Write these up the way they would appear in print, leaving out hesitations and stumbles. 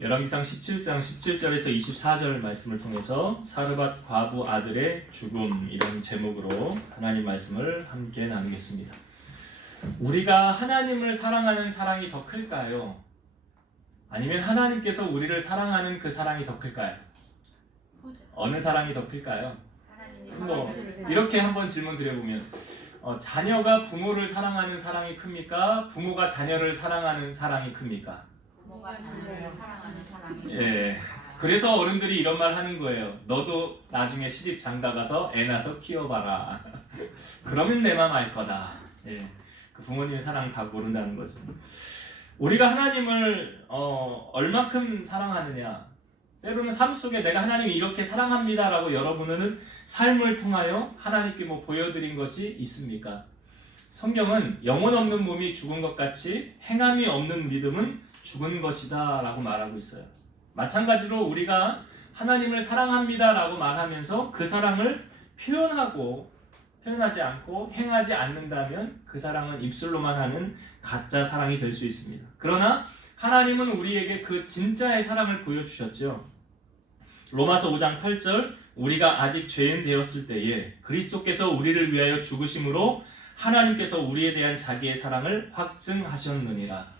열왕기상 17장 17절에서 24절 말씀을 통해서 사르밧 과부 아들의 죽음, 이런 제목으로 하나님 말씀을 함께 나누겠습니다. 우리가 하나님을 사랑하는 사랑이 더 클까요? 아니면 하나님께서 우리를 사랑하는 그 사랑이 더 클까요? 어느 사랑이 더 클까요? 이렇게 한번 질문 드려보면, 자녀가 부모를 사랑하는 사랑이 큽니까? 부모가 자녀를 사랑하는 사랑이 큽니까? 부모가 자녀를 사랑하는 사랑이. 예. 그래서 어른들이 이런 말 하는 거예요. 너도 나중에 시집 장가 가서 애 낳아서 키워봐라. 그러면 내 맘 알 거다. 예. 그 부모님의 사랑 다 모른다는 거죠. 우리가 하나님을 얼마큼 사랑하느냐. 때로는 삶 속에 내가 하나님이 이렇게 사랑합니다라고 여러분은 삶을 통하여 하나님께 뭐 보여드린 것이 있습니까? 성경은 영혼 없는 몸이 죽은 것 같이 행함이 없는 믿음은 죽은 것이다 라고 말하고 있어요. 마찬가지로 우리가 하나님을 사랑합니다라고 말하면서 그 사랑을 표현하지 않고 행하지 않는다면 그 사랑은 입술로만 하는 가짜 사랑이 될 수 있습니다. 그러나 하나님은 우리에게 그 진짜의 사랑을 보여주셨죠. 로마서 5장 8절, 우리가 아직 죄인 되었을 때에 그리스도께서 우리를 위하여 죽으심으로 하나님께서 우리에 대한 자기의 사랑을 확증하셨느니라.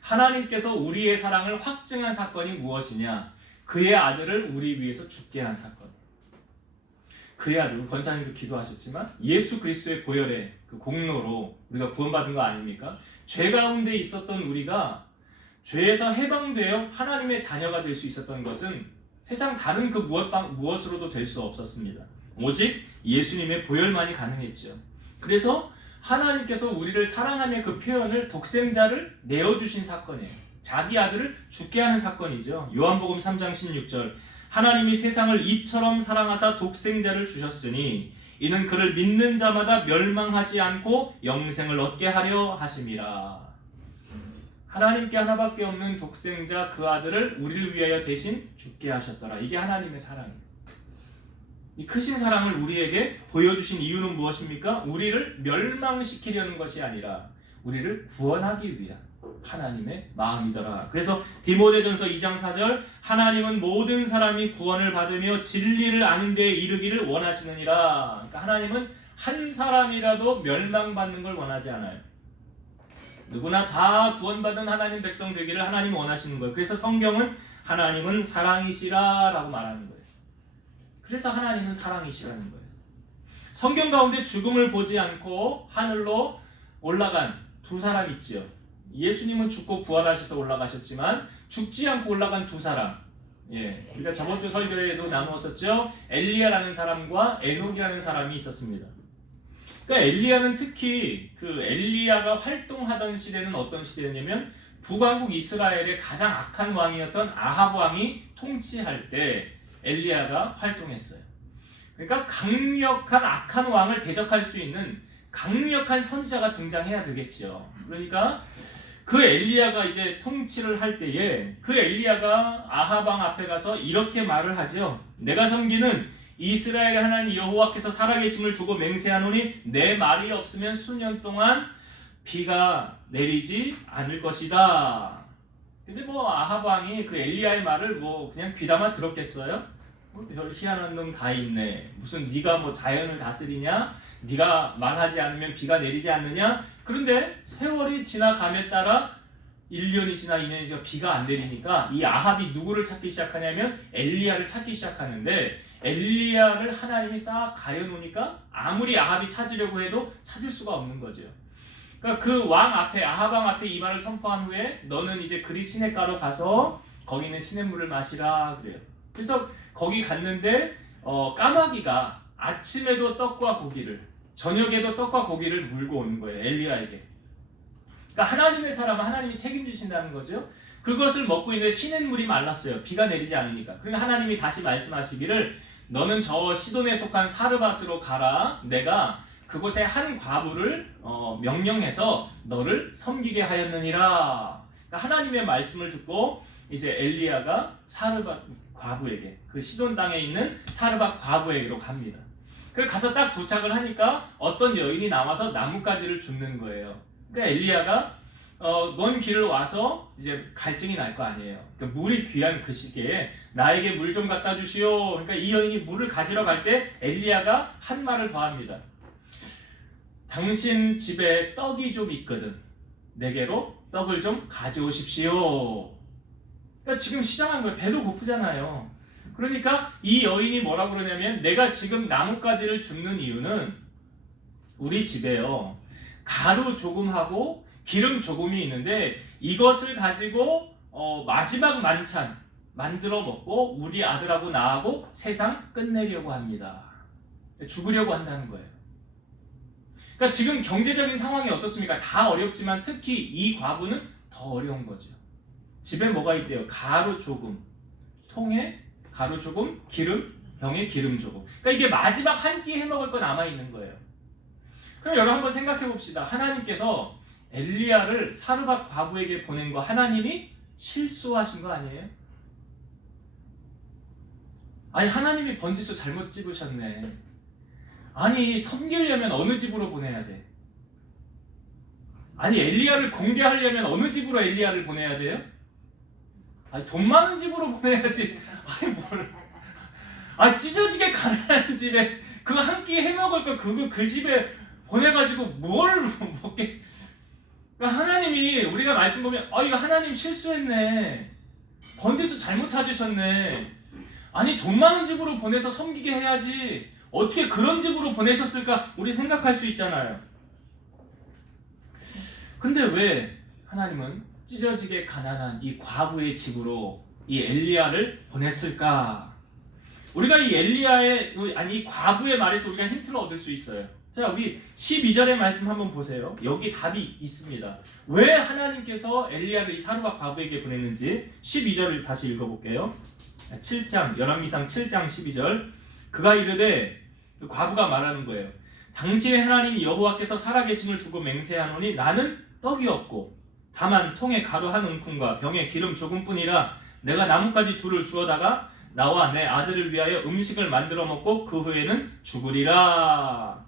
하나님께서 우리의 사랑을 확증한 사건이 무엇이냐? 그의 아들을 우리 위해서 죽게 한 사건. 그의 아들, 권사님도 기도하셨지만 예수 그리스도의 보혈의 그 공로로 우리가 구원받은 거 아닙니까? 죄 가운데 있었던 우리가 죄에서 해방되어 하나님의 자녀가 될 수 있었던 것은 세상 다른 그 무엇으로도 될 수 없었습니다. 오직 예수님의 보혈만이 가능했죠. 그래서 하나님께서 우리를 사랑하며 그 표현을 독생자를 내어주신 사건이에요. 자기 아들을 죽게 하는 사건이죠. 요한복음 3장 16절, 하나님이 세상을 이처럼 사랑하사 독생자를 주셨으니 이는 그를 믿는 자마다 멸망하지 않고 영생을 얻게 하려 하심이라. 하나님께 하나밖에 없는 독생자 그 아들을 우리를 위하여 대신 죽게 하셨더라. 이게 하나님의 사랑이에요. 이 크신 사랑을 우리에게 보여주신 이유는 무엇입니까? 우리를 멸망시키려는 것이 아니라 우리를 구원하기 위한 하나님의 마음이더라. 그래서 디모데전서 2장 4절, 하나님은 모든 사람이 구원을 받으며 진리를 아는 데에 이르기를 원하시느니라. 그러니까 하나님은 한 사람이라도 멸망받는 걸 원하지 않아요. 누구나 다 구원받은 하나님 백성 되기를 하나님이 원하시는 거예요. 그래서 성경은 하나님은 사랑이시라 라고 말하는 거예요. 그래서 하나님은 사랑이시라는 거예요. 성경 가운데 죽음을 보지 않고 하늘로 올라간 두 사람 있지요. 예수님은 죽고 부활하셔서 올라가셨지만 죽지 않고 올라간 두 사람. 예, 우리가 저번 주 설교에도 나누었었죠. 엘리야라는 사람과 에녹이라는 사람이 있었습니다. 그러니까 엘리야는 특히 그 엘리야가 활동하던 시대는 어떤 시대였냐면 북왕국 이스라엘의 가장 악한 왕이었던 아합 왕이 통치할 때 엘리야가 활동했어요. 그러니까 강력한 악한 왕을 대적할 수 있는 강력한 선지자가 등장해야 되겠죠. 그러니까 그 엘리야가 이제 통치를 할 때에 그 엘리야가 아합 왕 앞에 가서 이렇게 말을 하죠. 내가 섬기는 이스라엘의 하나님 여호와께서 살아계심을 두고 맹세하노니 내 말이 없으면 수년 동안 비가 내리지 않을 것이다. 근데 뭐 아합 왕이 그 엘리야의 말을 뭐 그냥 귀담아 들었겠어요? 별 희한한 놈 다 있네. 무슨 네가 뭐 자연을 다스리냐? 네가 말하지 않으면 비가 내리지 않느냐? 그런데 세월이 지나감에 따라 1년이 지나 2년이 지나 비가 안 내리니까 이 아합이 누구를 찾기 시작하냐면 엘리야를 찾기 시작하는데 엘리야를 하나님이 싹 가려놓으니까 아무리 아합이 찾으려고 해도 찾을 수가 없는 거죠. 그러니까 그 왕 앞에, 아합 왕 앞에 이 말을 선포한 후에 너는 이제 그리 시냇가로 가서 거기 있는 시냇물을 마시라 그래요. 그래서 거기 갔는데 까마귀가 아침에도 떡과 고기를, 저녁에도 떡과 고기를 물고 오는 거예요. 엘리야에게. 그러니까 하나님의 사람은 하나님이 책임지신다는 거죠. 그것을 먹고 있는데 시냇물이 말랐어요. 비가 내리지 않으니까. 그러니까 하나님이 다시 말씀하시기를 너는 저 시돈에 속한 사르밧으로 가라. 내가 그곳에 한 과부를 명령해서 너를 섬기게 하였느니라. 그러니까 하나님의 말씀을 듣고 이제 엘리야가 사르밧 과부에게, 그 시돈 땅에 있는 사르밧 과부에게로 갑니다. 그래서 가서 딱 도착을 하니까 어떤 여인이 나와서 나뭇가지를 줍는 거예요. 그러니까 엘리야가 먼 길을 와서 이제 갈증이 날 거 아니에요. 그러니까 물이 귀한 그 시기에 나에게 물 좀 갖다 주시오. 그러니까 이 여인이 물을 가지러 갈 때 엘리야가 한 말을 더 합니다. 당신 집에 떡이 좀 있거든. 내게로 떡을 좀 가져오십시오. 그러니까 지금 시장한 거예요. 배도 고프잖아요. 그러니까 이 여인이 뭐라고 그러냐면 내가 지금 나뭇가지를 줍는 이유는 우리 집에요. 가루 조금하고 기름 조금이 있는데 이것을 가지고 마지막 만찬 만들어 먹고 우리 아들하고 나하고 세상 끝내려고 합니다. 죽으려고 한다는 거예요. 그러니까 지금 경제적인 상황이 어떻습니까? 다 어렵지만 특히 이 과부는 더 어려운 거죠. 집에 뭐가 있대요? 가루 조금, 통에 가루 조금, 기름, 병에 기름 조금. 그러니까 이게 마지막 한 끼 해먹을 거 남아있는 거예요. 그럼 여러분 한번 생각해 봅시다. 하나님께서 엘리야를 사르밧 과부에게 보낸 거 하나님이 실수하신 거 아니에요? 아니 하나님이 번지수 잘못 집으셨네. 아니 섬기려면 어느 집으로 보내야 돼? 아니 엘리야를 공개하려면 어느 집으로 엘리야를 보내야 돼요? 아니 돈 많은 집으로 보내야지. 아니 뭘? 아 찢어지게 가난한 집에 그 한 끼 해먹을 거 그거 그 집에 보내가지고 뭘 먹게? 그러니까 하나님이 우리가 말씀 보면 이거 하나님 실수했네. 번지수 잘못 찾으셨네. 아니 돈 많은 집으로 보내서 섬기게 해야지. 어떻게 그런 집으로 보내셨을까? 우리 생각할 수 있잖아요. 근데 왜 하나님은 찢어지게 가난한 이 과부의 집으로 이 엘리야를 보냈을까? 우리가 이 엘리야의 이 과부의 말에서 우리가 힌트를 얻을 수 있어요. 자, 우리 12절의 말씀 한번 보세요. 여기 답이 있습니다. 왜 하나님께서 엘리야를 이 사르밧 과부에게 보냈는지 12절을 다시 읽어볼게요. 7장 열왕기상 7장 12절. 그가 이르되 그 과부가 말하는 거예요. 당시에 하나님 여호와께서 살아계심을 두고 맹세하노니 나는 떡이 없고 다만 통에 가루 한 움큼과 병에 기름 조금뿐이라 내가 나뭇가지 둘을 주어다가 나와 내 아들을 위하여 음식을 만들어 먹고 그 후에는 죽으리라.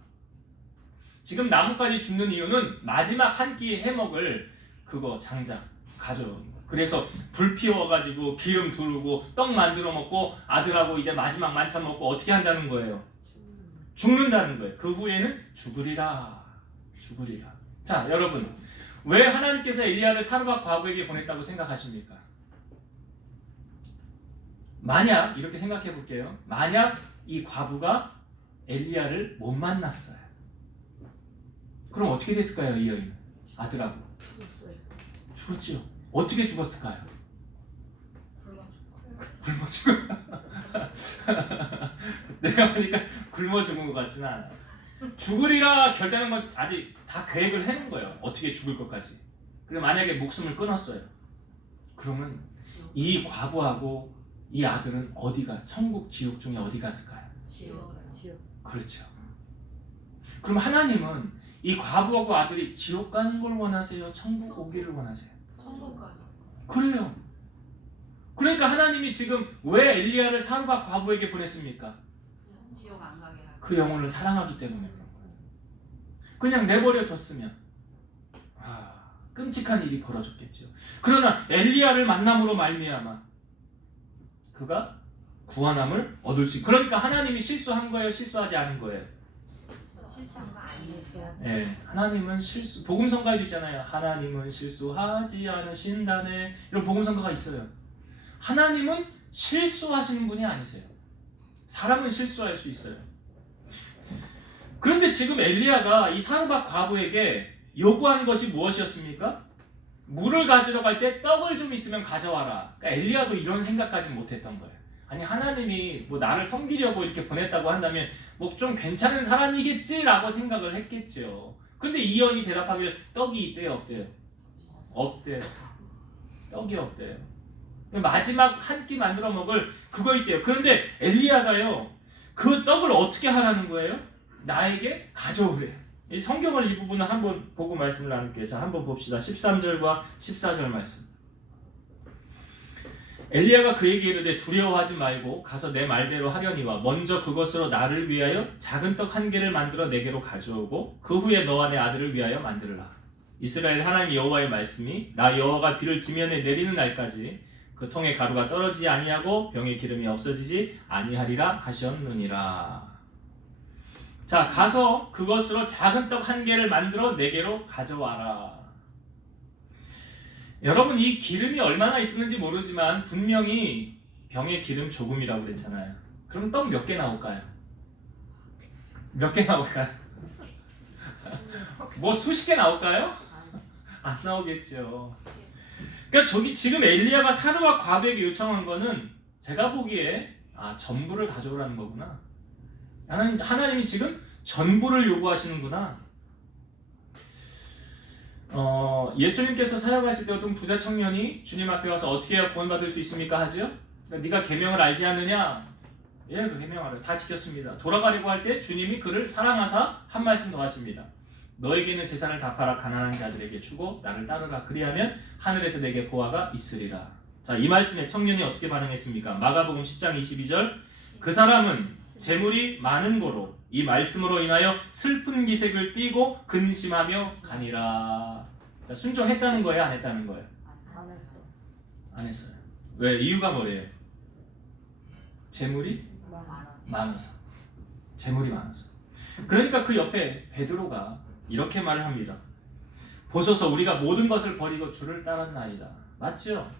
지금 나뭇가지 줍는 이유는 마지막 한 끼 해먹을 그거 장작 가져오는 거예요. 그래서 불 피워가지고 기름 두르고 떡 만들어 먹고 아들하고 이제 마지막 만찬 먹고 어떻게 한다는 거예요? 죽는다는 거예요. 그 후에는 죽으리라. 죽으리라. 자, 여러분 왜 하나님께서 엘리야를 사르밧 과부에게 보냈다고 생각하십니까? 만약 이렇게 생각해 볼게요. 만약 이 과부가 엘리야를 못 만났어요. 그럼 어떻게 됐을까요? 이 여인 아들하고 죽었죠. 어떻게 죽었을까요? 굶어 죽어. 내가 보니까 굶어 죽은 것 같지는 않아요. 죽으리라 결정한 건 아직 다 계획을 해놓은 거예요. 어떻게 죽을 것까지. 그리고 만약에 목숨을 끊었어요. 그러면 이 과부하고 이 아들은 어디가 천국 지옥 중에 어디 갔을까요? 지옥. 그렇죠. 그럼 하나님은 이 과부하고 아들이 지옥 가는 걸 원하세요? 천국 오기를 원하세요? 천국 가. 그래요. 그러니까 하나님이 지금 왜 엘리야를 사르밧 과부에게 보냈습니까? 지옥 안 가게 하고. 그 영혼을 사랑하기 때문에 그런 거예요. 그냥 내버려 뒀으면 끔찍한 일이 벌어졌겠죠. 그러나 엘리야를 만남으로 말미암아 그가 구원함을 얻을 수 있고, 그러니까 하나님이 실수한 거예요? 실수하지 않은 거예요? 실수한 거 아니에요. 네, 하나님은 실수. 복음성가에도 있잖아요. 하나님은 실수하지 않으신다네. 이런 복음성가가 있어요. 하나님은 실수하시는 분이 아니세요. 사람은 실수할 수 있어요. 그런데 지금 엘리야가 이 사르밧 과부에게 요구한 것이 무엇이었습니까? 물을 가지러 갈 때 떡을 좀 있으면 가져와라. 그러니까 엘리야도 이런 생각까지 못했던 거예요. 아니 하나님이 뭐 나를 섬기려고 이렇게 보냈다고 한다면 뭐 좀 괜찮은 사람이겠지라고 생각을 했겠죠. 근데 이 여인이 대답하기를 떡이 있대요, 없대요? 없대요. 떡이 없대요. 마지막 한 끼 만들어 먹을 그거 있대요. 그런데 엘리야가요, 그 떡을 어떻게 하라는 거예요? 나에게 가져오래요. 이 성경을 이 부분을 한번 보고 말씀을 나눌게요. 자, 한번 봅시다. 13절과 14절 말씀. 엘리야가 그에게 이르되 두려워하지 말고 가서 내 말대로 하려니와 먼저 그것으로 나를 위하여 작은 떡 한 개를 만들어 내게로 가져오고 그 후에 너와 내 아들을 위하여 만들으라. 이스라엘 하나님 여호와의 말씀이 나 여호와가 비를 지면에 내리는 날까지 그 통에 가루가 떨어지지 아니하고 병에 기름이 없어지지 아니하리라 하셨느니라. 자, 가서 그것으로 작은 떡 한 개를 만들어 내게로 가져와라. 여러분, 이 기름이 얼마나 있었는지 모르지만 분명히 병에 기름 조금이라고 그랬잖아요. 그럼 떡 몇 개 나올까요? 몇 개 나올까요? 뭐 수십 개 나올까요? 안 나오겠죠. 그러니까 저기 지금 엘리야가 사르와 과부에게 요청한 거는 제가 보기에 전부를 가져오라는 거구나. 하나님이 지금 전부를 요구하시는구나. 예수님께서 사역하실 때 어떤 부자 청년이 주님 앞에 와서 어떻게 해야 구원받을 수 있습니까? 하죠. 그러니까 네가 계명을 알지 않느냐? 예, 그 계명을 다 지켰습니다. 돌아가려고 할 때 주님이 그를 사랑하사 한 말씀 더 하십니다. 너에게 있는 재산을 다 팔아 가난한 자들에게 주고 나를 따르라. 그리하면 하늘에서 내게 보화가 있으리라. 자, 이 말씀에 청년이 어떻게 반응했습니까? 마가복음 10장 22절. 그 사람은 재물이 많은 고로 이 말씀으로 인하여 슬픈 기색을 띠고 근심하며 가니라. 자, 순종했다는 거예요, 안 했다는 거예요? 안 했어. 안 했어요. 왜? 이유가 뭐래요? 재물이 많아서. 재물이 많아서. 그러니까 그 옆에 베드로가 이렇게 말을 합니다. 보소서 우리가 모든 것을 버리고 주를 따랐나이다. 맞죠?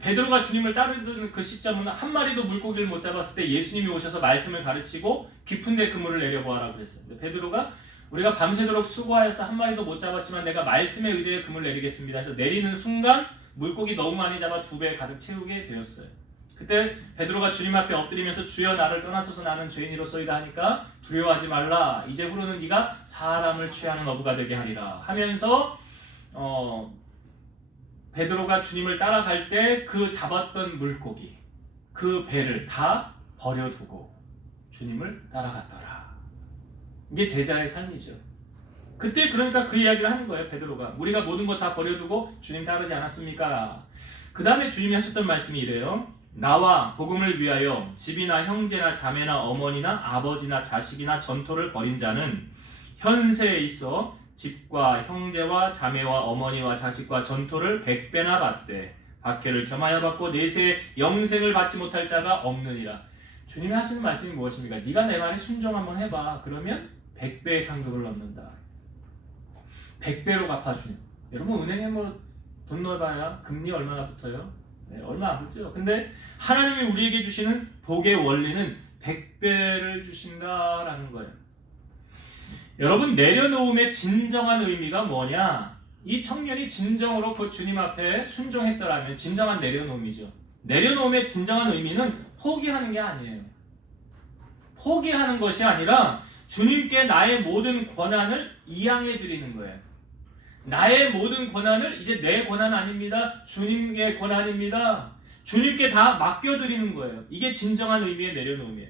베드로가 주님을 따르던 그 시점은 한 마리도 물고기를 못 잡았을 때 예수님이 오셔서 말씀을 가르치고 깊은 데 그물을 내려보아라 그랬어요. 베드로가 우리가 밤새도록 수고하여서 한 마리도 못 잡았지만 내가 말씀에 의지해 그물 내리겠습니다. 해서 내리는 순간 물고기 너무 많이 잡아 2배 가득 채우게 되었어요. 그때 베드로가 주님 앞에 엎드리면서 주여 나를 떠나소서 나는 죄인이로소이다 하니까 두려워하지 말라. 이제부로는 네가 사람을 취하는 어부가 되게 하리라 하면서 베드로가 주님을 따라갈 때 그 잡았던 물고기 그 배를 다 버려두고 주님을 따라갔더라. 이게 제자의 삶이죠. 그때 그러니까 그 이야기를 하는 거예요. 베드로가 우리가 모든 것 다 버려두고 주님 따르지 않았습니까? 그 다음에 주님이 하셨던 말씀이 이래요. 나와 복음을 위하여 집이나 형제나 자매나 어머니나 아버지나 자식이나 전토를 벌인 자는 현세에 있어 집과 형제와 자매와 어머니와 자식과 전토를 100배나 받되 박해를 겸하여 받고 내세에 영생을 받지 못할 자가 없느니라. 주님이 하시는 말씀이 무엇입니까? 네가 내 말에 순종 한번 해봐. 그러면 100배의 상급을 얻는다. 100배로 갚아주는. 여러분 은행에 뭐 돈 넣어봐야 금리 얼마나 붙어요? 네, 얼마 안 붙죠. 근데 하나님이 우리에게 주시는 복의 원리는 100배를 주신다라는 거예요. 여러분 내려놓음의 진정한 의미가 뭐냐? 이 청년이 진정으로 그 주님 앞에 순종했더라면 진정한 내려놓음이죠. 내려놓음의 진정한 의미는 포기하는 게 아니에요. 포기하는 것이 아니라 주님께 나의 모든 권한을 이양해 드리는 거예요. 나의 모든 권한을 이제 내 권한 아닙니다. 주님의 권한입니다. 주님께 다 맡겨드리는 거예요. 이게 진정한 의미의 내려놓음이에요.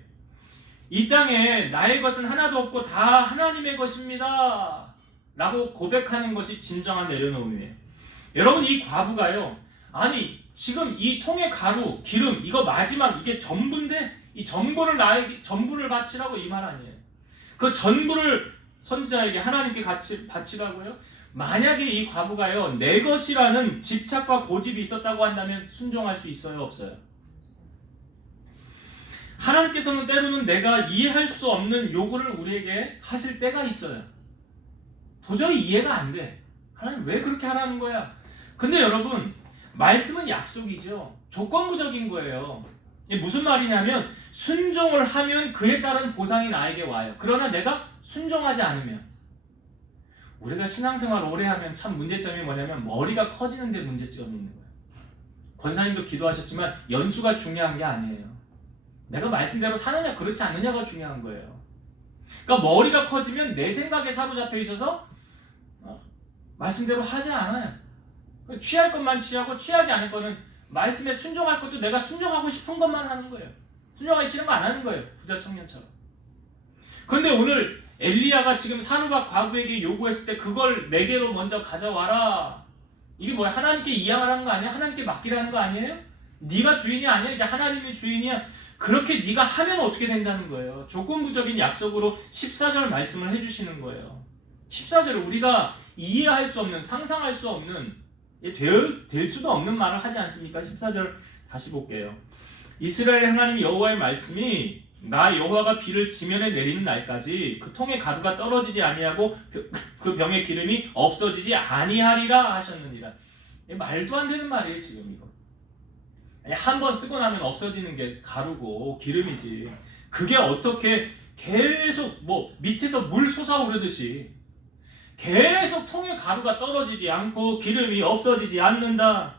이 땅에 나의 것은 하나도 없고 다 하나님의 것입니다. 라고 고백하는 것이 진정한 내려놓음이에요. 여러분 이 과부가요. 아니 지금 이 통의 가루, 기름 이거 마지막 이게 전부인데 이 전부를 나에게 전부를 바치라고 이 말 아니에요. 그 전부를 선지자에게 하나님께 같이 바치라고요? 만약에 이 과부가요 내 것이라는 집착과 고집이 있었다고 한다면 순종할 수 있어요? 없어요? 하나님께서는 때로는 내가 이해할 수 없는 요구를 우리에게 하실 때가 있어요. 도저히 이해가 안 돼. 하나님 왜 그렇게 하라는 거야? 근데 여러분 말씀은 약속이죠. 조건부적인 거예요. 이게 무슨 말이냐면 순종을 하면 그에 따른 보상이 나에게 와요. 그러나 내가 순종하지 않으면 우리가 신앙생활 오래 하면 참 문제점이 뭐냐면 머리가 커지는 데 문제점이 있는 거예요. 권사님도 기도하셨지만 연수가 중요한 게 아니에요. 내가 말씀대로 사느냐 그렇지 않느냐가 중요한 거예요. 그러니까 머리가 커지면 내 생각에 사로잡혀 있어서 말씀대로 하지 않아요. 취할 것만 취하고 취하지 않을 거는 말씀에 순종할 것도 내가 순종하고 싶은 것만 하는 거예요. 순종하기 싫은 거 안 하는 거예요. 부자 청년처럼. 그런데 오늘 엘리야가 지금 사르밧 과부에게 요구했을 때 그걸 내게로 먼저 가져와라. 이게 뭐야? 하나님께 이양하라는 거 아니야? 하나님께 맡기라는 거 아니에요? 네가 주인이 아니야. 이제 하나님이 주인이야. 그렇게 네가 하면 어떻게 된다는 거예요. 조건부적인 약속으로 14절 말씀을 해주시는 거예요. 14절에 우리가 이해할 수 없는, 상상할 수 없는, 될 수도 없는 말을 하지 않습니까? 14절 다시 볼게요. 이스라엘의 하나님 여호와의 말씀이 나 여호와가 비를 지면에 내리는 날까지 그 통의 가루가 떨어지지 아니하고 그 병의 기름이 없어지지 아니하리라 하셨느니라. 말도 안 되는 말이에요 지금 이거. 한 번 쓰고 나면 없어지는 게 가루고 기름이지. 그게 어떻게 계속 뭐 밑에서 물 솟아오르듯이 계속 통의 가루가 떨어지지 않고 기름이 없어지지 않는다.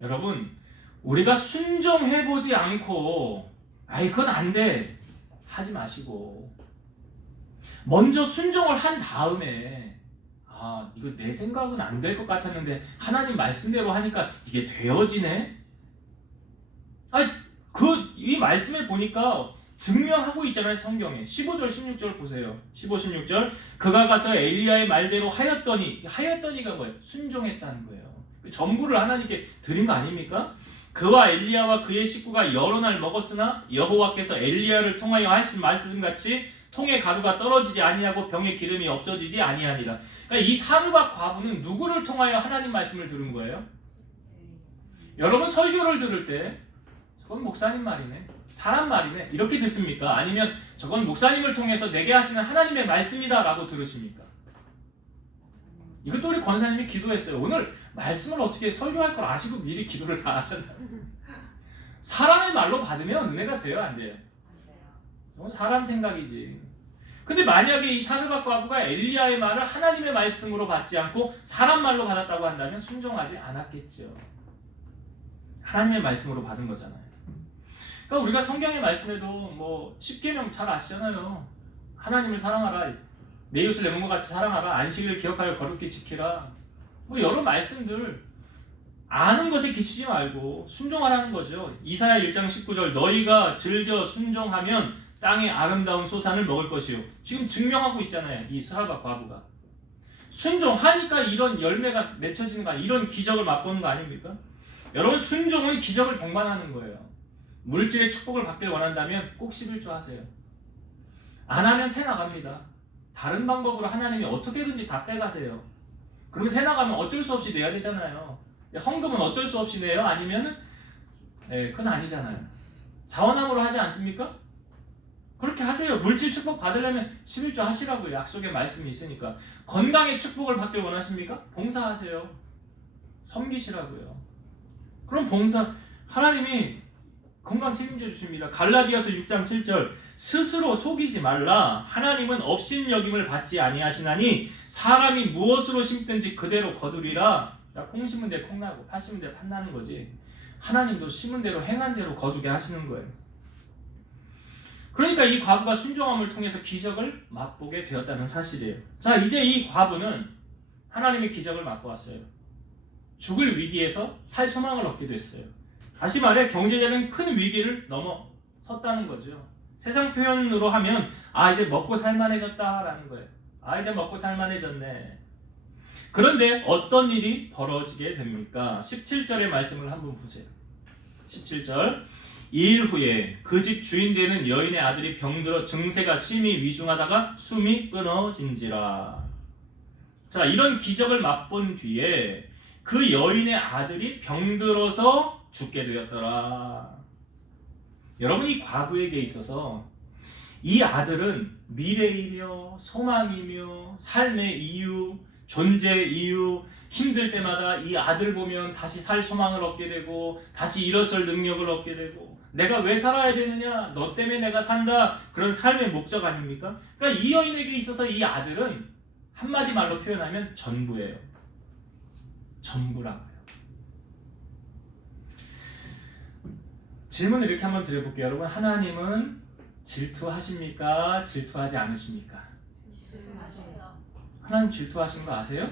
여러분, 우리가 순종해보지 않고 아이 그건 안 돼 하지 마시고 먼저 순종을 한 다음에 아 이거 내 생각은 안 될 것 같았는데 하나님 말씀대로 하니까 이게 되어지네. 이 말씀에 보니까 증명하고 있잖아요. 성경에 15절 16절 보세요. 15, 16절 그가 가서 엘리야의 말대로 하였더니가 뭐예요? 순종했다는 거예요. 전부를 하나님께 드린 거 아닙니까? 그와 엘리야와 그의 식구가 여러 날 먹었으나 여호와께서 엘리야를 통하여 하신 말씀같이 통의 가루가 떨어지지 아니하고 병의 기름이 없어지지 아니하니라. 그러니까 이 사르밧 과부는 누구를 통하여 하나님 말씀을 들은 거예요? 여러분 설교를 들을 때 저건 목사님 말이네, 사람 말이네 이렇게 듣습니까? 아니면 저건 목사님을 통해서 내게 하시는 하나님의 말씀이다 라고 들으십니까? 이것도 우리 권사님이 기도했어요. 오늘 말씀을 어떻게 설교할 걸 아시고 미리 기도를 다 하셨나요? 사람의 말로 받으면 은혜가 돼요, 안 돼요? 저건 사람 생각이지. 근데 만약에 이 사르밧 과부가 엘리야의 말을 하나님의 말씀으로 받지 않고 사람 말로 받았다고 한다면 순종하지 않았겠죠. 하나님의 말씀으로 받은 거잖아요. 그러니까 우리가 성경의 말씀에도 뭐 10계명 잘 아시잖아요. 하나님을 사랑하라, 내 이웃을 내 몸과 같이 사랑하라, 안식일을 기억하여 거룩히 지키라, 뭐 여러 말씀들 아는 것에 기치지 말고 순종하라는 거죠. 이사야 1장 19절 너희가 즐겨 순종하면 땅의 아름다운 소산을 먹을 것이요. 지금 증명하고 있잖아요. 이 사르밧 과부가 순종하니까 이런 열매가 맺혀지는 거 아니에요. 이런 기적을 맛보는 거 아닙니까? 여러분 순종은 기적을 동반하는 거예요. 물질의 축복을 받길 원한다면 꼭 11조 하세요. 안 하면 새 나갑니다. 다른 방법으로 하나님이 어떻게든지 다 빼가세요. 그러면 새 나가면 어쩔 수 없이 내야 되잖아요. 헌금은 어쩔 수 없이 내요? 아니면은 그건 아니잖아요. 자원함으로 하지 않습니까? 그렇게 하세요. 물질 축복 받으려면 11조 하시라고요. 약속의 말씀이 있으니까. 건강의 축복을 받길 원하십니까? 봉사하세요. 섬기시라고요. 그럼 봉사 하나님이 건강 책임져 주십니다. 갈라디아서 6장 7절 스스로 속이지 말라. 하나님은 업신여김을 받지 아니하시나니 사람이 무엇으로 심든지 그대로 거두리라. 콩 심은 데 콩 나고 팥 심은 데 팥 나는 거지. 하나님도 심은 대로 행한 대로 거두게 하시는 거예요. 그러니까 이 과부가 순종함을 통해서 기적을 맛보게 되었다는 사실이에요. 자, 이제 이 과부는 하나님의 기적을 맛보았어요. 죽을 위기에서 살 소망을 얻게 됐어요. 다시 말해 경제적인 큰 위기를 넘어섰다는 거죠. 세상 표현으로 하면 이제 먹고 살만해졌다라는 거예요. 이제 먹고 살만해졌네. 그런데 어떤 일이 벌어지게 됩니까? 17절의 말씀을 한번 보세요. 17절 2일 후에 그 집 주인 되는 여인의 아들이 병들어 증세가 심히 위중하다가 숨이 끊어진지라. 자, 이런 기적을 맛본 뒤에 그 여인의 아들이 병들어서 죽게 되었더라. 여러분 이 과부에게 있어서 이 아들은 미래이며 소망이며 삶의 이유, 존재 이유, 힘들 때마다 이 아들 보면 다시 살 소망을 얻게 되고 다시 일어설 능력을 얻게 되고 내가 왜 살아야 되느냐? 너 때문에 내가 산다. 그런 삶의 목적 아닙니까? 그러니까 이 여인에게 있어서 이 아들은 한마디 말로 표현하면 전부예요. 전부라고요. 질문을 이렇게 한번 드려볼게요. 여러분 하나님은 질투하십니까? 질투하지 않으십니까? 하나님 질투하시는 거 아세요?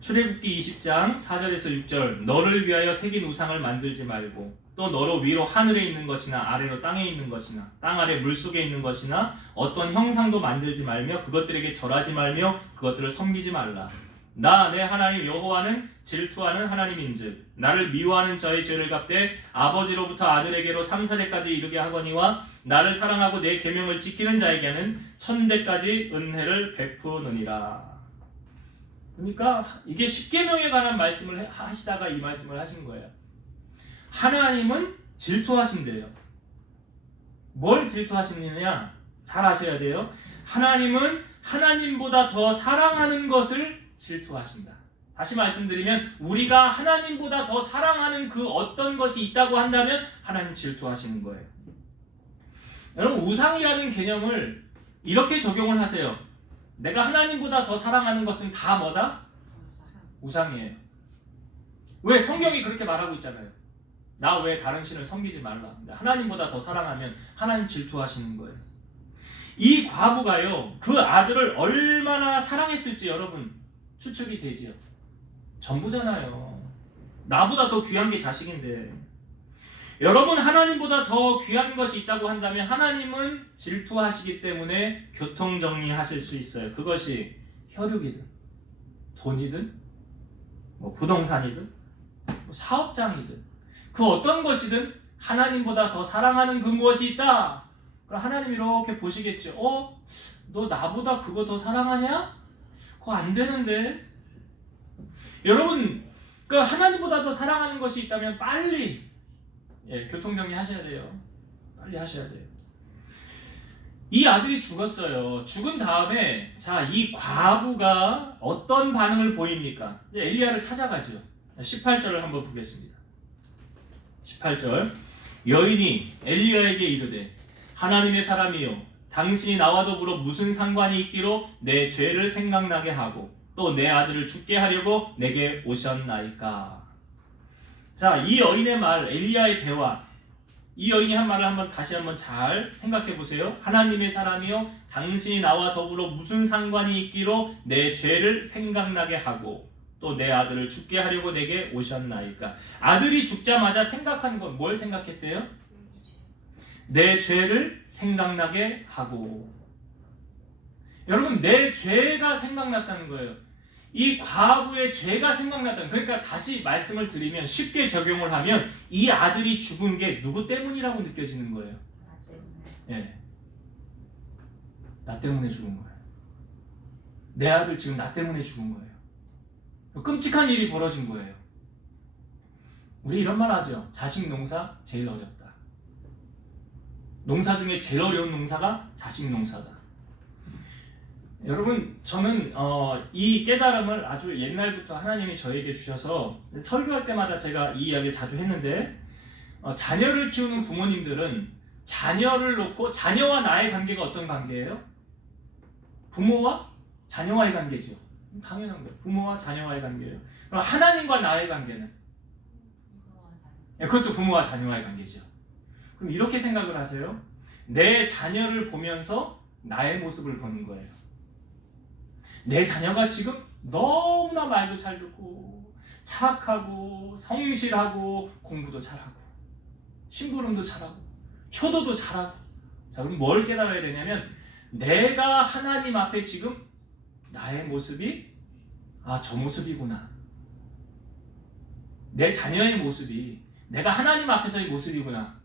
출애굽기 20장 4절에서 6절 너를 위하여 새긴 우상을 만들지 말고 또 너로 위로 하늘에 있는 것이나 아래로 땅에 있는 것이나 땅 아래 물속에 있는 것이나 어떤 형상도 만들지 말며 그것들에게 절하지 말며 그것들을 섬기지 말라. 나 내 하나님 여호와는 질투하는 하나님인즉 나를 미워하는 저의 죄를 갚되 아버지로부터 아들에게로 3, 4대까지 이르게 하거니와 나를 사랑하고 내 계명을 지키는 자에게는 1000대까지 은혜를 베푸느니라. 그러니까 이게 십계명에 관한 말씀을 하시다가 이 말씀을 하신 거예요. 하나님은 질투하신대요. 뭘 질투하시느냐? 잘 아셔야 돼요. 하나님은 하나님보다 더 사랑하는 것을 질투하신다. 다시 말씀드리면 우리가 하나님보다 더 사랑하는 그 어떤 것이 있다고 한다면 하나님 질투하시는 거예요. 여러분 우상이라는 개념을 이렇게 적용을 하세요. 내가 하나님보다 더 사랑하는 것은 다 뭐다? 우상이에요. 왜? 성경이 그렇게 말하고 있잖아요. 나 왜 다른 신을 섬기지 말라. 하나님보다 더 사랑하면 하나님 질투하시는 거예요. 이 과부가요 그 아들을 얼마나 사랑했을지 여러분 추측이 되지요. 전부잖아요. 나보다 더 귀한 게 자식인데. 여러분 하나님보다 더 귀한 것이 있다고 한다면 하나님은 질투하시기 때문에 교통정리하실 수 있어요. 그것이 혈육이든 돈이든 뭐 부동산이든 뭐 사업장이든 그 어떤 것이든 하나님보다 더 사랑하는 그 무엇이 있다. 그럼 하나님 이렇게 보시겠죠. 너 나보다 그거 더 사랑하냐? 그거 안 되는데. 여러분 그 하나님보다 더 사랑하는 것이 있다면 빨리 교통정리 하셔야 돼요. 빨리 하셔야 돼요. 이 아들이 죽었어요. 죽은 다음에 자, 이 과부가 어떤 반응을 보입니까? 엘리야를 찾아가죠. 18절을 한번 보겠습니다. 18절 여인이 엘리야에게 이르되 하나님의 사람이요 당신이 나와 더불어 무슨 상관이 있기로 내 죄를 생각나게 하고 또 내 아들을 죽게 하려고 내게 오셨나이까. 자, 이 여인의 말, 엘리야의 대화, 이 여인이 한 말을 다시 한번 잘 생각해 보세요. 하나님의 사람이요 당신이 나와 더불어 무슨 상관이 있기로 내 죄를 생각나게 하고 또 내 아들을 죽게 하려고 내게 오셨나이까. 아들이 죽자마자 생각한 건 뭘 생각했대요? 내 죄를 생각나게 하고. 여러분 내 죄가 생각났다는 거예요. 이 과부의 죄가 생각났다는. 그러니까 다시 말씀을 드리면 쉽게 적용을 하면 이 아들이 죽은 게 누구 때문이라고 느껴지는 거예요. 예, 나 때문에 죽은 거예요. 내 아들 지금 나 때문에 죽은 거예요. 끔찍한 일이 벌어진 거예요. 우리 이런 말 하죠. 자식 농사 제일 어렵다. 농사 중에 제일 어려운 농사가 자식 농사다. 여러분 저는 이 깨달음을 아주 옛날부터 하나님이 저에게 주셔서 설교할 때마다 제가 이 이야기를 자주 했는데 자녀를 키우는 부모님들은 자녀를 놓고 자녀와 나의 관계가 어떤 관계예요? 부모와 자녀와의 관계죠. 당연한 거예요. 부모와 자녀와의 관계예요. 그럼 하나님과 나의 관계는? 그것도 부모와 자녀와의 관계죠. 그럼 이렇게 생각을 하세요. 내 자녀를 보면서 나의 모습을 보는 거예요. 내 자녀가 지금 너무나 말도 잘 듣고 착하고 성실하고 공부도 잘하고 심부름도 잘하고 효도도 잘하고. 자, 그럼 뭘 깨달아야 되냐면 내가 하나님 앞에 지금 나의 모습이 저 모습이구나. 내 자녀의 모습이 내가 하나님 앞에서의 모습이구나.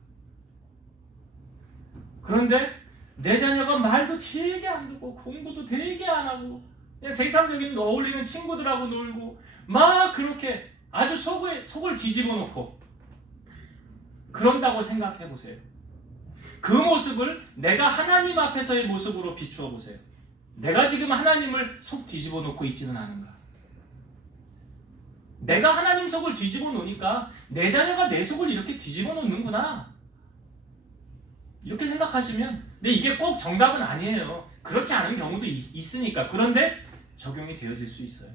그런데 내 자녀가 말도 되게 안 듣고 공부도 되게 안 하고 그냥 세상적인 어울리는 친구들하고 놀고 막 그렇게 아주 속을 뒤집어 놓고 그런다고 생각해 보세요. 그 모습을 내가 하나님 앞에서의 모습으로 비추어 보세요. 내가 지금 하나님을 속 뒤집어 놓고 있지는 않은가? 내가 하나님 속을 뒤집어 놓으니까 내 자녀가 내 속을 이렇게 뒤집어 놓는구나. 이렇게 생각하시면, 근데 이게 꼭 정답은 아니에요. 그렇지 않은 경우도 있으니까. 그런데 적용이 되어질 수 있어요.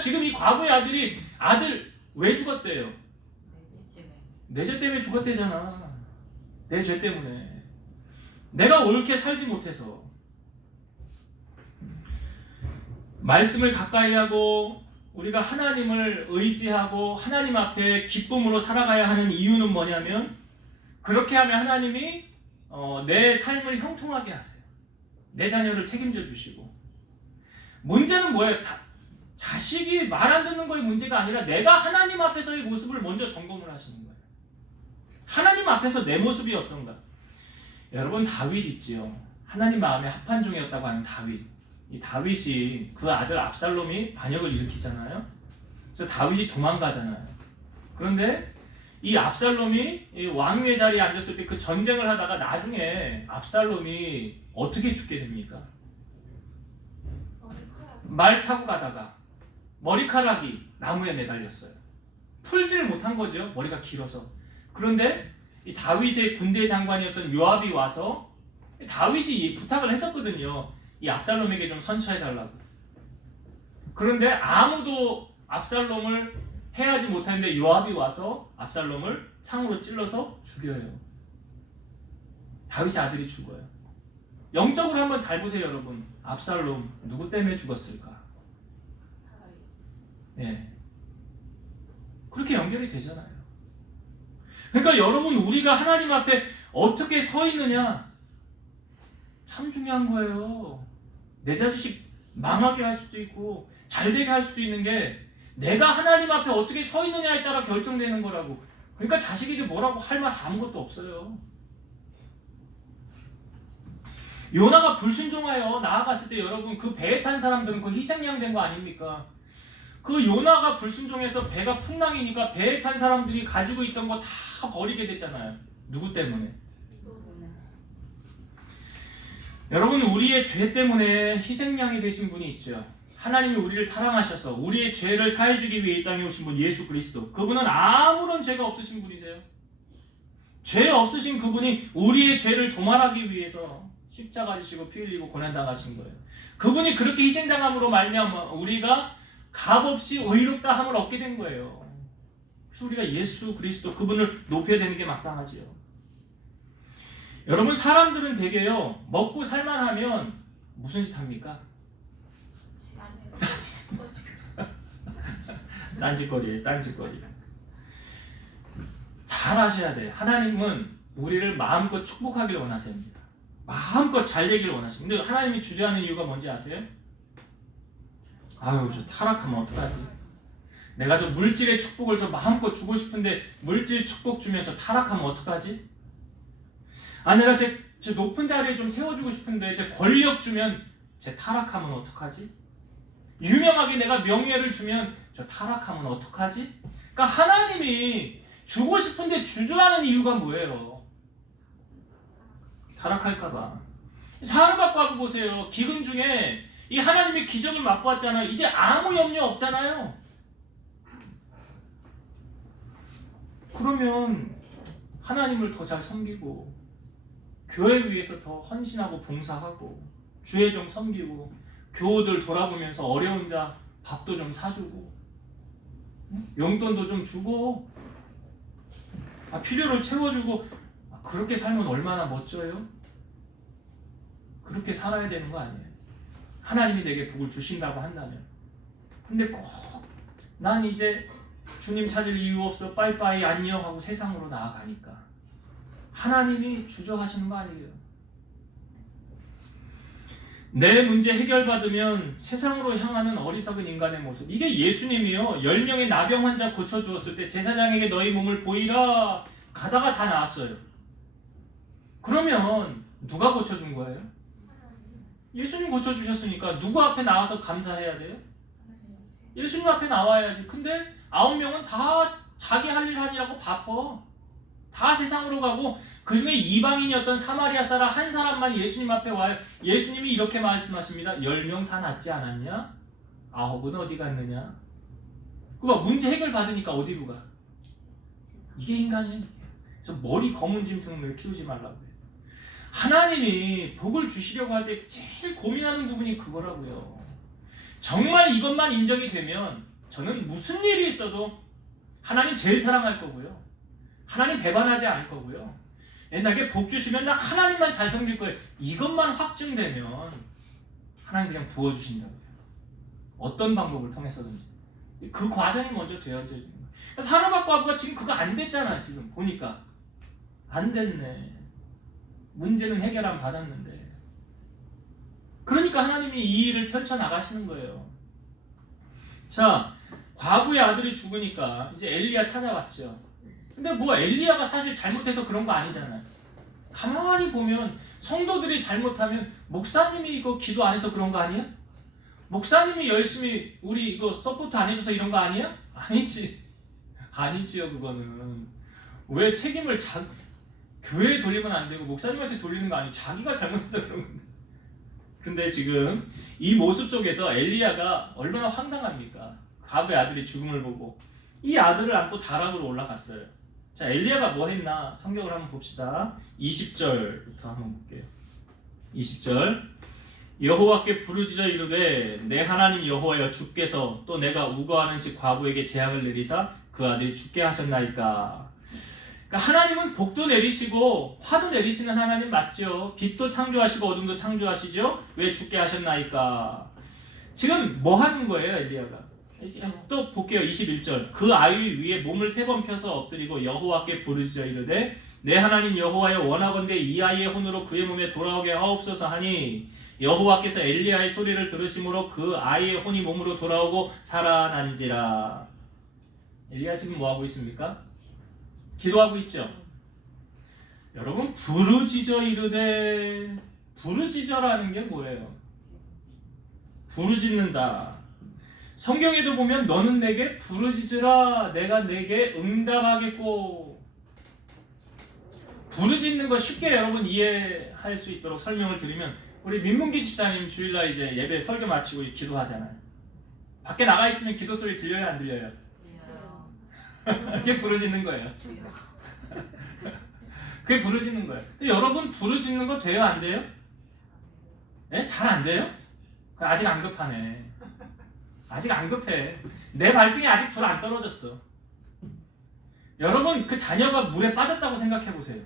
지금 이 과거의 아들 왜 죽었대요? 내 죄 때문에 죽었대잖아. 내 죄 때문에. 내가 옳게 살지 못해서. 말씀을 가까이 하고 우리가 하나님을 의지하고 하나님 앞에 기쁨으로 살아가야 하는 이유는 뭐냐면, 그렇게 하면 하나님이 내 삶을 형통하게 하세요. 내 자녀를 책임져 주시고. 문제는 뭐예요? 자식이 말 안 듣는 거의 문제가 아니라 내가 하나님 앞에서의 모습을 먼저 점검을 하시는 거예요. 하나님 앞에서 내 모습이 어떤가? 여러분, 다윗 있지요. 하나님 마음에 합한 종이었다고 하는 다윗. 이 다윗이 그 아들 압살롬이 반역을 일으키잖아요. 그래서 다윗이 도망가잖아요. 그런데 이 압살롬이 이 왕위의 자리에 앉았을 때 그 전쟁을 하다가 나중에 압살롬이 어떻게 죽게 됩니까? 말 타고 가다가 머리카락이 나무에 매달렸어요. 풀지를 못한 거죠. 머리가 길어서. 그런데 이 다윗의 군대 장관이었던 요압이 와서 다윗이 부탁을 했었거든요. 이 압살롬에게 좀 선처해달라고. 그런데 아무도 압살롬을 해하지 못하는데 요압이 와서 압살롬을 창으로 찔러서 죽여요. 다윗의 아들이 죽어요. 영적으로 한번 잘 보세요, 여러분. 압살롬 누구 때문에 죽었을까? 예. 그렇게 연결이 되잖아요. 그러니까 여러분, 우리가 하나님 앞에 어떻게 서 있느냐 참 중요한 거예요. 내 자식 망하게 할 수도 있고 잘 되게 할 수도 있는 게 내가 하나님 앞에 어떻게 서 있느냐에 따라 결정되는 거라고. 그러니까 자식에게 뭐라고 할 말 아무것도 없어요. 요나가 불순종하여 나아갔을 때 여러분, 그 배에 탄 사람들은 그 희생양 된 거 아닙니까? 그 요나가 불순종해서 배가 풍랑이니까 배에 탄 사람들이 가지고 있던 거 다 버리게 됐잖아요. 누구 때문에? 여러분, 우리의 죄 때문에 희생양이 되신 분이 있죠. 하나님이 우리를 사랑하셔서 우리의 죄를 사해주기 위해 이 땅에 오신 분, 예수 그리스도. 그분은 아무런 죄가 없으신 분이세요. 죄 없으신 그분이 우리의 죄를 도말하기 위해서 십자가 지시고 피 흘리고 고난당하신 거예요. 그분이 그렇게 희생당함으로 말미암아 우리가 값없이 의롭다 함을 얻게 된 거예요. 그래서 우리가 예수 그리스도 그분을 높여야 되는 게 마땅하지요. 여러분, 사람들은 되게요, 먹고 살만하면 무슨 짓 합니까? 딴짓거리예요, 딴짓거리. 잘 아셔야 돼요. 하나님은 우리를 마음껏 축복하기를 원하십니다. 마음껏 잘 되기를 원하십니다. 근데 하나님이 주저하는 이유가 뭔지 아세요? 아유, 저 타락하면 어떡하지? 내가 저 물질의 축복을 저 마음껏 주고 싶은데 물질 축복 주면 저 타락하면 어떡하지? 아, 내가 제 높은 자리에 좀 세워주고 싶은데 제 권력 주면 제 타락하면 어떡하지? 유명하게 내가 명예를 주면 저 타락하면 어떡하지? 그러니까 하나님이 주고 싶은데 주저하는 이유가 뭐예요? 타락할까봐. 사르밧과 보세요. 기근 중에 이 하나님의 기적을 맛보았잖아요. 이제 아무 염려 없잖아요. 그러면 하나님을 더 잘 섬기고 교회 위해서 더 헌신하고 봉사하고 주의 좀 섬기고 교우들 돌아보면서 어려운 자 밥도 좀 사주고 용돈도 좀 주고 필요를 채워주고 그렇게 살면 얼마나 멋져요? 그렇게 살아야 되는 거 아니에요? 하나님이 내게 복을 주신다고 한다면. 근데 꼭 난 이제 주님 찾을 이유 없어 빠이빠이 안녕 하고 세상으로 나아가니까 하나님이 주저하시는 거 아니에요? 내 문제 해결받으면 세상으로 향하는 어리석은 인간의 모습. 이게 예수님이요. 10명의 나병 환자 고쳐주었을 때 제사장에게 너희 몸을 보이라 가다가 다 나았어요. 그러면 누가 고쳐준 거예요? 예수님 고쳐주셨으니까 누구 앞에 나와서 감사해야 돼요? 예수님 앞에 나와야지. 근데 9명은 다 자기 할 일 하느라고 바빠. 다 세상으로 가고 그 중에 이방인이었던 사마리아 사람 한 사람만 예수님 앞에 와요. 예수님이 이렇게 말씀하십니다. 10명 다 낫지 않았냐? 9은 어디 갔느냐? 그거 문제 해결 받으니까 어디로 가? 이게 인간이에요. 그래서 머리 검은 짐승을 키우지 말라고 해요. 하나님이 복을 주시려고 할 때 제일 고민하는 부분이 그거라고요. 정말 이것만 인정이 되면 저는 무슨 일이 있어도 하나님 제일 사랑할 거고요. 하나님 배반하지 않을 거고요. 나에게 복 주시면 나 하나님만 잘 섬길 거예요. 이것만 확증되면 하나님 그냥 부어주신다고요. 어떤 방법을 통해서든지. 그 과정이 먼저 되어져야 되는 거예요. 사르밧과부가 지금 그거 안 됐잖아. 지금 보니까 안 됐네. 문제는 해결안 받았는데. 그러니까 하나님이 이 일을 펼쳐나가시는 거예요. 자, 과부의 아들이 죽으니까 이제 엘리야 찾아왔죠. 근데 뭐 엘리야가 사실 잘못해서 그런 거 아니잖아요. 가만히 보면 성도들이 잘못하면 목사님이 이거 기도 안 해서 그런 거 아니야? 목사님이 열심히 우리 이거 서포트 안 해줘서 이런 거 아니야? 아니지. 아니지요, 그거는. 왜 책임을 교회에 돌리면 안 되고 목사님한테 돌리는 거 아니에요? 자기가 잘못해서 그런 건데. 근데 지금 이 모습 속에서 엘리야가 얼마나 황당합니까? 과부의 아들이 죽음을 보고 이 아들을 안고 다락으로 올라갔어요. 자, 엘리야가 뭐 했나? 성경을 한번 봅시다. 20절부터 한번 볼게요. 20절. 여호와께 부르짖어 이르되 내 하나님 여호와여 주께서 또 내가 우거하는 집 과부에게 재앙을 내리사 그 아들이 죽게 하셨나이까. 그러니까 하나님은 복도 내리시고 화도 내리시는 하나님 맞죠? 빛도 창조하시고 어둠도 창조하시죠? 왜 죽게 하셨나이까. 지금 뭐 하는 거예요, 엘리야가? 또 볼게요. 21절. 그 아이 위에 몸을 3번 펴서 엎드리고 여호와께 부르짖어 이르되 내 하나님 여호와여 원하건대 이 아이의 혼으로 그의 몸에 돌아오게 하옵소서 하니 여호와께서 엘리야의 소리를 들으심으로 그 아이의 혼이 몸으로 돌아오고 살아난지라. 엘리야 지금 뭐 하고 있습니까? 기도하고 있죠. 여러분, 부르짖어 이르되, 부르짖어라는 게 뭐예요? 부르짖는다. 성경에도 보면 너는 내게 부르짖으라 내가 내게 응답하겠고. 부르짖는 거 쉽게 여러분 이해할 수 있도록 설명을 드리면, 우리 민문기 집사님 주일날 이제 예배 설교 마치고 기도하잖아요. 밖에 나가 있으면 기도 소리 들려요, 안 들려요? 그게 부르짖는 거예요. 그게 부르짖는 거예요. 근데 여러분 부르짖는 거 돼요, 안 돼요? 네? 잘 안 돼요? 아직 안 급하네. 아직 안 급해. 내 발등에 아직 불 안 떨어졌어. 여러분 그 자녀가 물에 빠졌다고 생각해 보세요.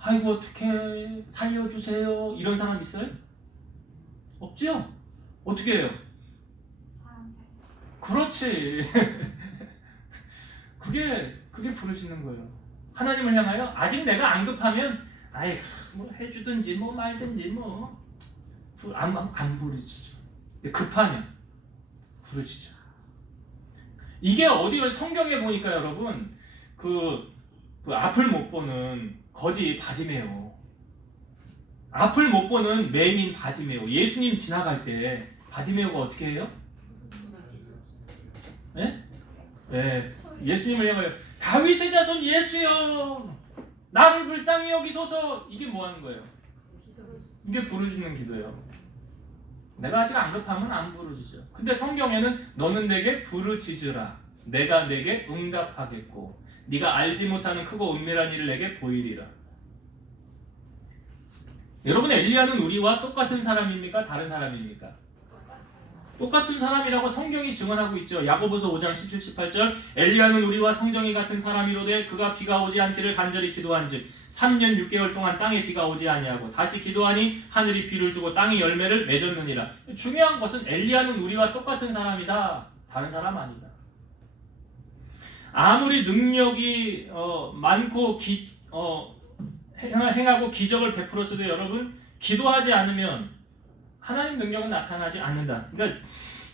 아이고 어떡해 살려주세요 이런 사람 있어요? 없죠? 어떻게 해요? 그렇지. 그게 부르짖는 거예요. 하나님을 향하여 아직 내가 안 급하면 아이 뭐 해주든지 뭐 말든지 뭐 안 부르짖죠. 급하면 부르짖죠. 이게 어디요? 성경에 보니까 여러분 그 앞을 못 보는 거지 바디메오, 앞을 못 보는 맹인 바디메오, 예수님 지나갈 때 바디메오가 어떻게 해요? 네? 네. 예수님을 향하여 다윗의 자손 예수여 나를 불쌍히 여기소서. 이게 뭐 하는 거예요? 이게 부르짖는 기도예요. 내가 아직 안 급하면 안 부르짖어. 근데 성경에는 너는 내게 부르짖으라 내가 내게 응답하겠고 네가 알지 못하는 크고 은밀한 일을 내게 보이리라. 여러분 엘리야는 우리와 똑같은 사람입니까? 다른 사람입니까? 똑같은 사람이라고 성경이 증언하고 있죠. 야고보서 5장 17, 18절 엘리야는 우리와 성정이 같은 사람이로되 그가 비가 오지 않기를 간절히 기도한즉 3년 6개월 동안 땅에 비가 오지 아니하고 다시 기도하니 하늘이 비를 주고 땅이 열매를 맺었느니라. 중요한 것은 엘리야는 우리와 똑같은 사람이다. 다른 사람 아니다. 아무리 능력이 많고 행하고 기적을 베풀었어도 여러분 기도하지 않으면 하나님 능력은 나타나지 않는다. 그러니까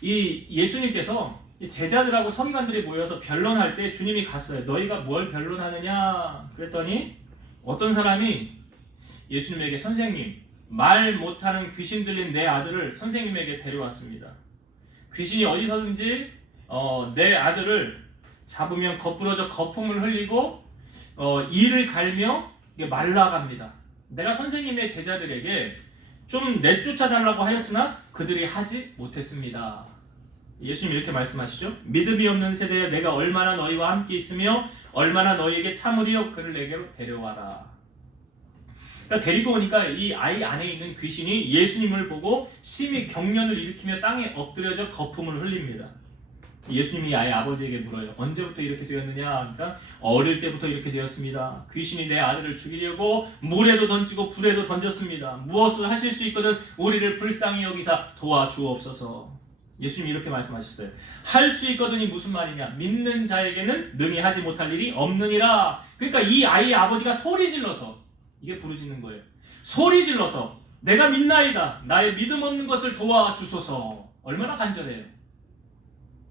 이 예수님께서 제자들하고 서기관들이 모여서 변론할 때 주님이 갔어요. 너희가 뭘 변론하느냐? 그랬더니 어떤 사람이 예수님에게 선생님, 말 못하는 귀신 들린 내 아들을 선생님에게 데려왔습니다. 귀신이 어디서든지 내 아들을 잡으면 거꾸러져 거품을 흘리고 이를 갈며 말라갑니다. 내가 선생님의 제자들에게 좀 내쫓아달라고 하였으나 그들이 하지 못했습니다. 예수님 이렇게 말씀하시죠. 믿음이 없는 세대에 내가 얼마나 너희와 함께 있으며 얼마나 너희에게 참으리요 그를 내게로 데려와라. 그러니까 데리고 오니까 이 아이 안에 있는 귀신이 예수님을 보고 심히 경련을 일으키며 땅에 엎드려져 거품을 흘립니다. 예수님이 아이 아버지에게 물어요. 언제부터 이렇게 되었느냐? 그러니까 어릴 때부터 이렇게 되었습니다. 귀신이 내 아들을 죽이려고 물에도 던지고 불에도 던졌습니다. 무엇을 하실 수 있거든 우리를 불쌍히 여기사 도와주옵소서. 예수님이 이렇게 말씀하셨어요. 할 수 있거든이 무슨 말이냐? 믿는 자에게는 능히 하지 못할 일이 없느니라. 그러니까 이 아이의 아버지가 소리 질러서 이게 부르짖는 거예요. 소리 질러서 내가 믿나이다. 나의 믿음 없는 것을 도와주소서. 얼마나 간절해요.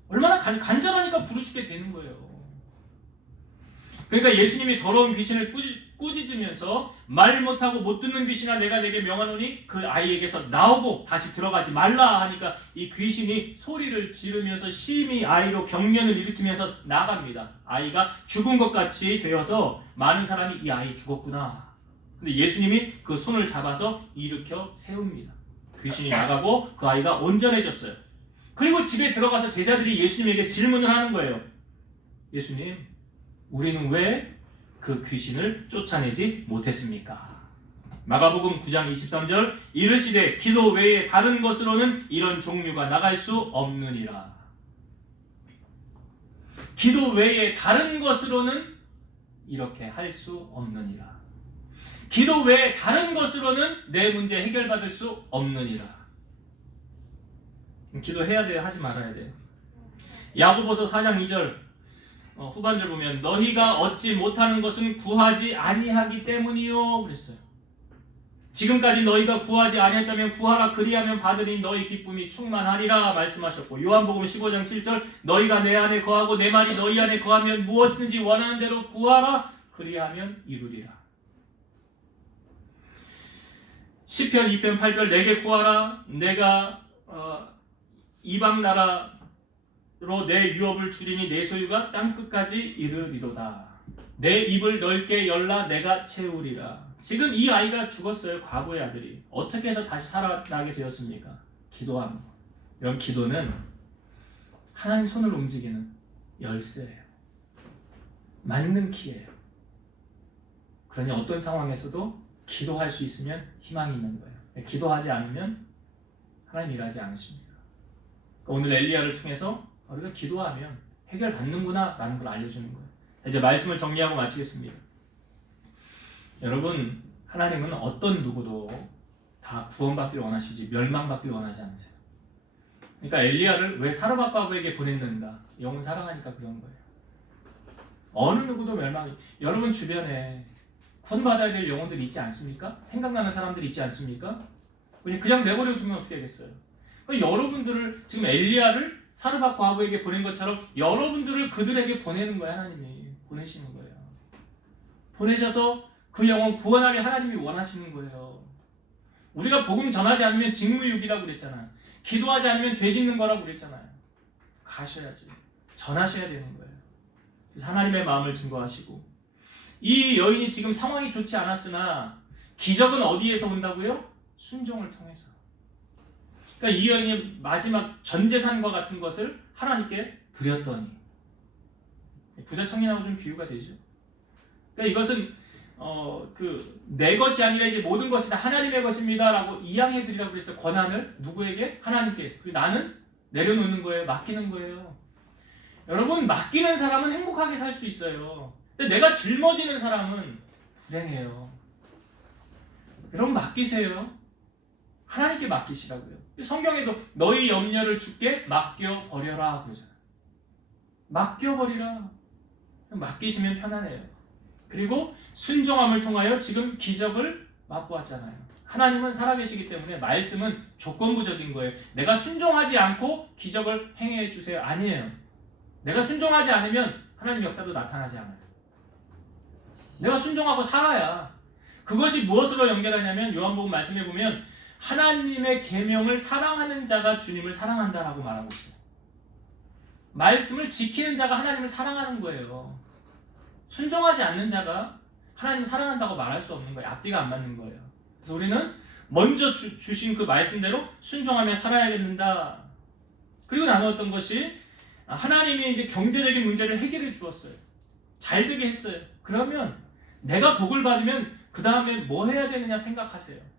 얼마나 간절하니까 부르시게 되는 거예요. 그러니까 예수님이 더러운 귀신을 꾸짖으면서 말 못하고 못 듣는 귀신아 내가 내게 명하노니 그 아이에게서 나오고 다시 들어가지 말라 하니까 이 귀신이 소리를 지르면서 심히 아이로 병면을 일으키면서 나갑니다. 아이가 죽은 것 같이 되어서 많은 사람이 이 아이 죽었구나. 근데 예수님이 그 손을 잡아서 일으켜 세웁니다. 귀신이 나가고 그 아이가 온전해졌어요. 그리고 집에 들어가서 제자들이 예수님에게 질문을 하는 거예요. 예수님, 우리는 왜 그 귀신을 쫓아내지 못했습니까? 마가복음 9장 23절 이르시되 기도 외에 다른 것으로는 이런 종류가 나갈 수 없느니라. 기도 외에 다른 것으로는 이렇게 할 수 없느니라. 기도 외에 다른 것으로는 내 문제 해결받을 수 없느니라. 기도해야 돼요? 하지 말아야 돼요? 야고보서 4장 2절 후반절 보면 너희가 얻지 못하는 것은 구하지 아니하기 때문이요 그랬어요. 지금까지 너희가 구하지 아니했다면 구하라 그리하면 받으니 너희 기쁨이 충만하리라 말씀하셨고 요한복음 15장 7절 너희가 내 안에 거하고 내 말이 너희 안에 거하면 무엇이든지 원하는 대로 구하라 그리하면 이루리라. 시편 2편 8절 내게 구하라 내가 이방 나라로 내 유업을 줄이니 내 소유가 땅끝까지 이르리로다. 내 입을 넓게 열라 내가 채우리라. 지금 이 아이가 죽었어요. 과거의 아들이. 어떻게 해서 다시 살아나게 되었습니까? 기도함. 이런 기도는 하나님 손을 움직이는 열쇠예요. 맞는 키예요. 그러니 어떤 상황에서도 기도할 수 있으면 희망이 있는 거예요. 기도하지 않으면 하나님 일하지 않으십니다. 그러니까 오늘 엘리야를 통해서 우리가 기도하면 해결받는구나 라는 걸 알려주는 거예요. 이제 말씀을 정리하고 마치겠습니다. 여러분, 하나님은 어떤 누구도 다 구원받기를 원하시지 멸망받기를 원하지 않으세요. 그러니까 엘리야를 왜 사르밧바벨에게 보냈는가? 영혼 사랑하니까 그런 거예요. 어느 누구도 멸망이 여러분 주변에 구원받아야 될 영혼들이 있지 않습니까? 생각나는 사람들이 있지 않습니까? 그냥 내버려 두면 어떻게 하겠어요? 여러분들을 지금 엘리야를 사르밧바벨에게 보낸 것처럼 여러분들을 그들에게 보내는 거예요. 하나님이 보내시는 거예요. 보내셔서 그 영혼 구원하게 하나님이 원하시는 거예요. 우리가 복음 전하지 않으면 직무유기라고 그랬잖아요. 기도하지 않으면 죄 짓는 거라고 그랬잖아요. 가셔야지. 전하셔야 되는 거예요. 그래서 하나님의 마음을 증거하시고 이 여인이 지금 상황이 좋지 않았으나 기적은 어디에서 온다고요? 순종을 통해서. 그러니까 이 여인이 마지막 전재산과 같은 것을 하나님께 드렸더니 부자 청년하고 좀 비유가 되죠. 그러니까 이것은 내 것이 아니라 이제 모든 것이 다 하나님의 것입니다라고 이양해 드리라고 그랬어요. 권한을 누구에게? 하나님께. 그리고 나는 내려놓는 거예요. 맡기는 거예요. 여러분 맡기는 사람은 행복하게 살 수 있어요. 근데 내가 짊어지는 사람은 불행해요. 여러분 맡기세요. 하나님께 맡기시라고요. 성경에도 너희 염려를 주께 맡겨버려라 그러잖아요. 맡겨버리라. 맡기시면 편안해요. 그리고 순종함을 통하여 지금 기적을 맛보았잖아요. 하나님은 살아계시기 때문에 말씀은 조건부적인 거예요. 내가 순종하지 않고 기적을 행해 주세요. 아니에요. 내가 순종하지 않으면 하나님 역사도 나타나지 않아요. 내가 순종하고 살아야. 그것이 무엇으로 연결하냐면 요한복음 말씀에 보면 하나님의 계명을 사랑하는 자가 주님을 사랑한다라고 말하고 있어요. 말씀을 지키는 자가 하나님을 사랑하는 거예요. 순종하지 않는 자가 하나님을 사랑한다고 말할 수 없는 거예요. 앞뒤가 안 맞는 거예요. 그래서 우리는 먼저 주신 그 말씀대로 순종하며 살아야겠는다. 그리고 나누었던 것이 하나님이 이제 경제적인 문제를 해결해 주었어요. 잘 되게 했어요. 그러면 내가 복을 받으면 그 다음에 뭐 해야 되느냐 생각하세요.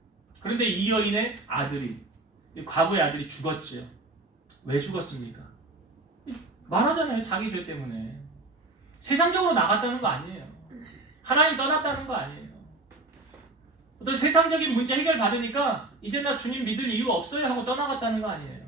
그런데 이 여인의 아들이, 과부의 아들이 죽었지요. 왜 죽었습니까? 말하잖아요. 자기 죄 때문에. 세상적으로 나갔다는 거 아니에요. 하나님 떠났다는 거 아니에요. 어떤 세상적인 문제 해결 받으니까 이제 나 주님 믿을 이유 없어요 하고 떠나갔다는 거 아니에요.